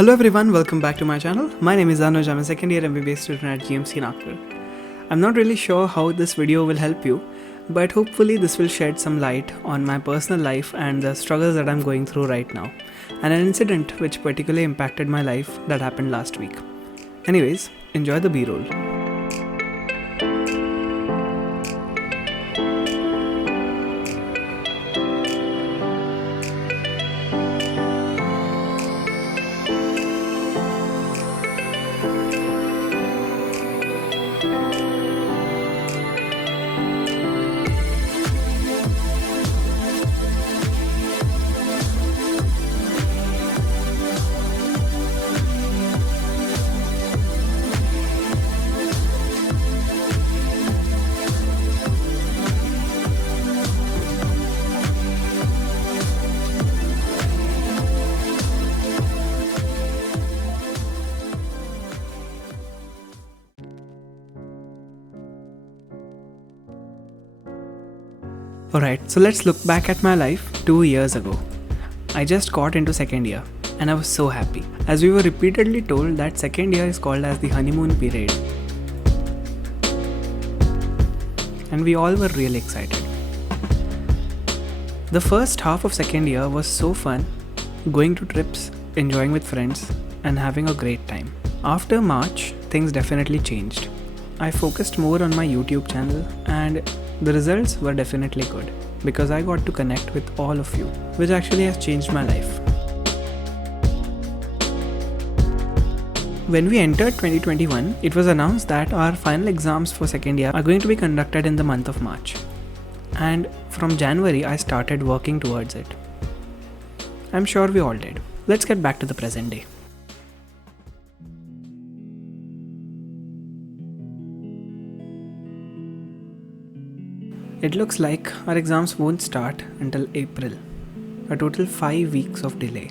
Hello everyone, welcome back to my channel. My name is Anuj, I'm a second year MBBS student at GMC Nagpur. I'm not really sure how this video will help you, but hopefully this will shed some light on my personal life and the struggles that I'm going through right now, and an incident which particularly impacted my life that happened last week. Anyways, enjoy the B-roll. Alright, so let's look back at my life 2 years ago. I just got into second year and I was so happy, as we were repeatedly told that second year is called as the honeymoon period. And we all were really excited. The first half of second year was so fun, going to trips, enjoying with friends, and having a great time. After March, things definitely changed. I focused more on my YouTube channel and the results were definitely good because I got to connect with all of you, which actually has changed my life. When we entered 2021, it was announced that our final exams for second year are going to be conducted in the month of March. And from January, I started working towards it. I'm sure we all did. Let's get back to the present day. It looks like our exams won't start until April, a total 5 weeks of delay.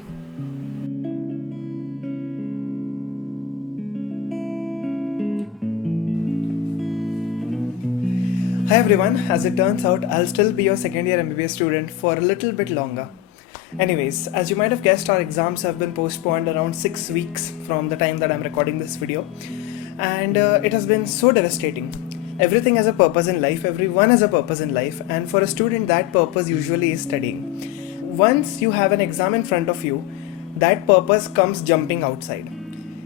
Hi everyone, as it turns out, I'll still be your second year MBBS student for a little bit longer. Anyways, as you might have guessed, our exams have been postponed around 6 weeks from the time that I'm recording this video. And it has been so devastating. Everything has a purpose in life, everyone has a purpose in life, and for a student that purpose usually is studying. Once you have an exam in front of you, that purpose comes jumping outside.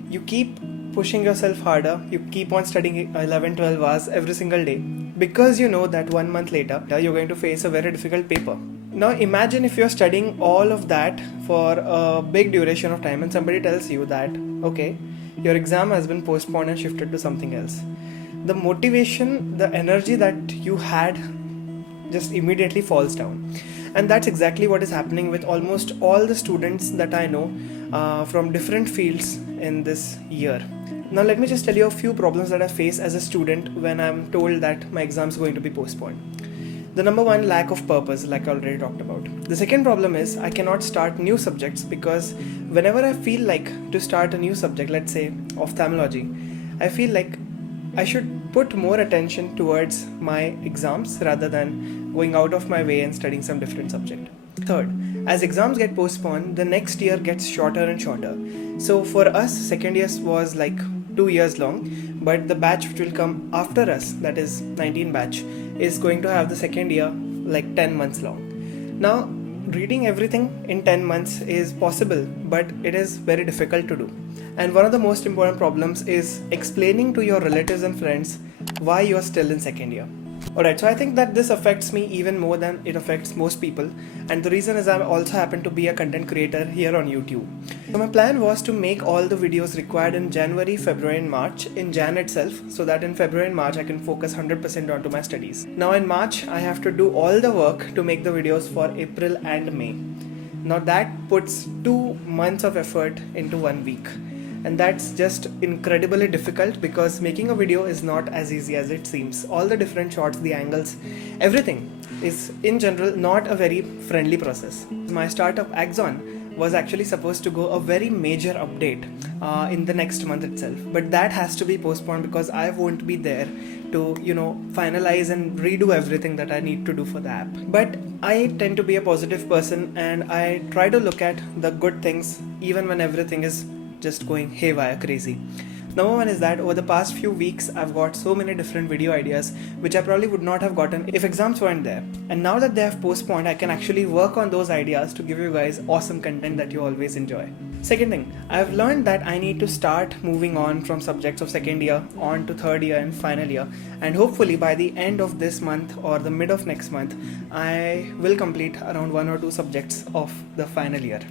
You keep pushing yourself harder, you keep on studying 11-12 hours every single day because you know that 1 month later you're going to face a very difficult paper. Now imagine if you're studying all of that for a big duration of time and somebody tells you that, okay, your exam has been postponed and shifted to something else. The motivation, the energy that you had just immediately falls down. And that's exactly what is happening with almost all the students that I know from different fields in this year. Now let me just tell you a few problems that I face as a student when I'm told that my exam is going to be postponed. The number one, lack of purpose, like I already talked about. The second problem is I cannot start new subjects because whenever I feel like to start a new subject, let's say ophthalmology, I feel like I should put more attention towards my exams rather than going out of my way and studying some different subject. Third, as exams get postponed, the next year gets shorter and shorter. So for us, second year was like 2 years long, but the batch which will come after us, that is 19 batch, is going to have the second year like 10 months long. Now, reading everything in 10 months is possible, but it is very difficult to do. And one of the most important problems is explaining to your relatives and friends why you are still in second year. Alright, so I think that this affects me even more than it affects most people, and the reason is I also happen to be a content creator here on YouTube. So my plan was to make all the videos required in January, February and March in Jan itself, so that in February and March I can focus 100% onto my studies. Now in March I have to do all the work to make the videos for April and May. Now that puts 2 months of effort into 1 week. And that's just incredibly difficult because making a video is not as easy as it seems. All the different shots, the angles, everything is in general not a very friendly process. My startup Axon was actually supposed to go a very major update in the next month itself, but that has to be postponed because I won't be there to finalize and redo everything that I need to do for the app. But I tend to be a positive person and I try to look at the good things even when everything is just going haywire crazy. Number one is that over the past few weeks, I've got so many different video ideas which I probably would not have gotten if exams weren't there. And now that they have postponed, I can actually work on those ideas to give you guys awesome content that you always enjoy. Second thing, I've learned that I need to start moving on from subjects of second year on to third year and final year. And hopefully by the end of this month or the mid of next month, I will complete around 1 or 2 subjects of the final year.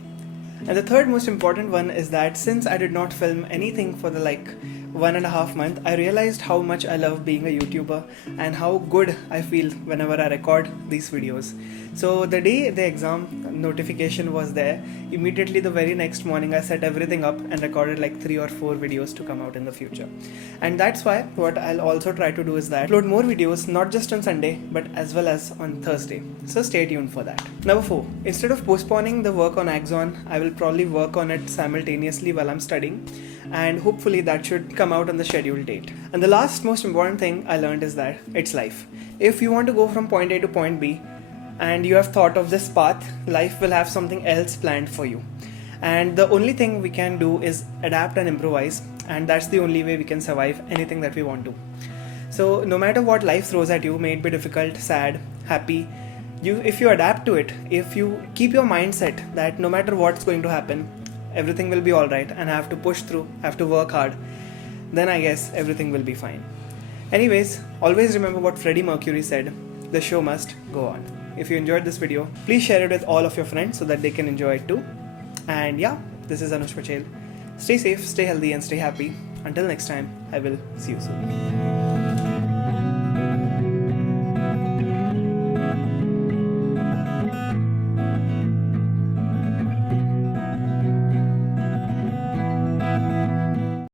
And the third most important one is that since I did not film anything for the 1.5 months, I realized how much I love being a YouTuber and how good I feel whenever I record these videos. So the day the exam notification was there, immediately the very next morning I set everything up and recorded 3 or 4 videos to come out in the future. And that's why what I'll also try to do is that upload more videos not just on Sunday but as well as on Thursday. So stay tuned for that. Number 4, instead of postponing the work on Axon, I will probably work on it simultaneously while I'm studying, and hopefully that should come out on the scheduled date. And the last most important thing I learned is that it's life. If you want to go from point A to point B and you have thought of this path, life will have something else planned for you. And the only thing we can do is adapt and improvise, and that's the only way we can survive anything that we want to. So no matter what life throws at you, may it be difficult, sad, happy, if you adapt to it, if you keep your mindset that no matter what's going to happen, everything will be alright and I have to push through, have to work hard, then I guess everything will be fine. Anyways, always remember what Freddie Mercury said, the show must go on. If you enjoyed this video, please share it with all of your friends so that they can enjoy it too. And yeah, this is Anujpachhel. Stay safe, stay healthy and stay happy. Until next time, I will see you soon.